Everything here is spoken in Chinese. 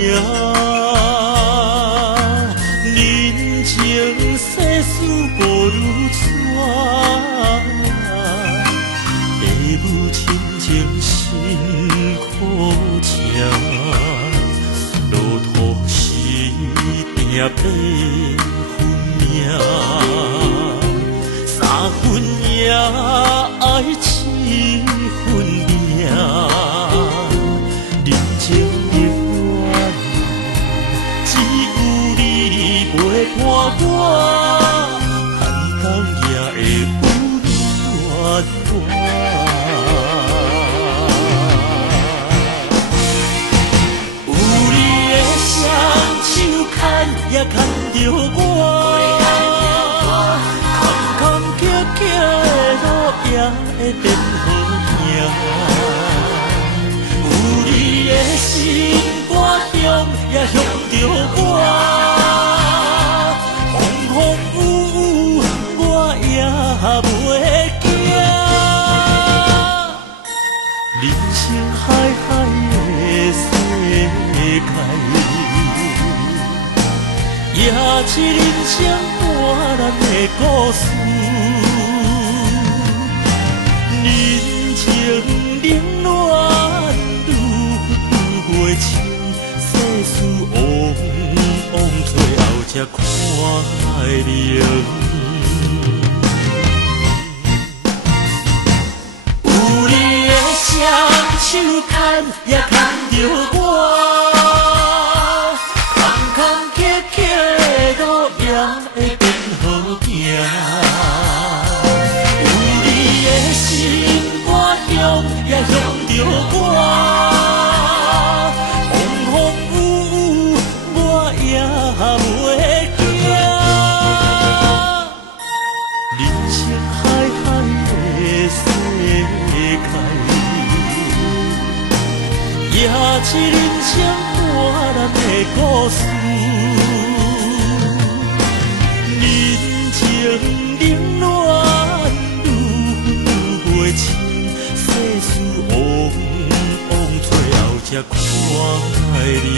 人情世事无如川，父母亲情辛苦吃，路途是定要分命，三分也爱七分命，人情冷暖，只有你陪伴我，寒冬也会温暖我。有你的双手牵也牵着我，坎坎坷坷的路也会变好行。有你的心肝中也向着我，风风雨雨我也袂惊。人生海海的世界，也是人生半难的故事。人情冷暖愈袂清，世事往往最后才看明。有你的双手牵也牵着我，坎坎坷坷的路也会变好行。有你的心肝中也向着我，风风雨雨我也袂惊。人生海海的世界，也是人生半难的故事。人情冷暖愈袂清，世事往往最后才看明。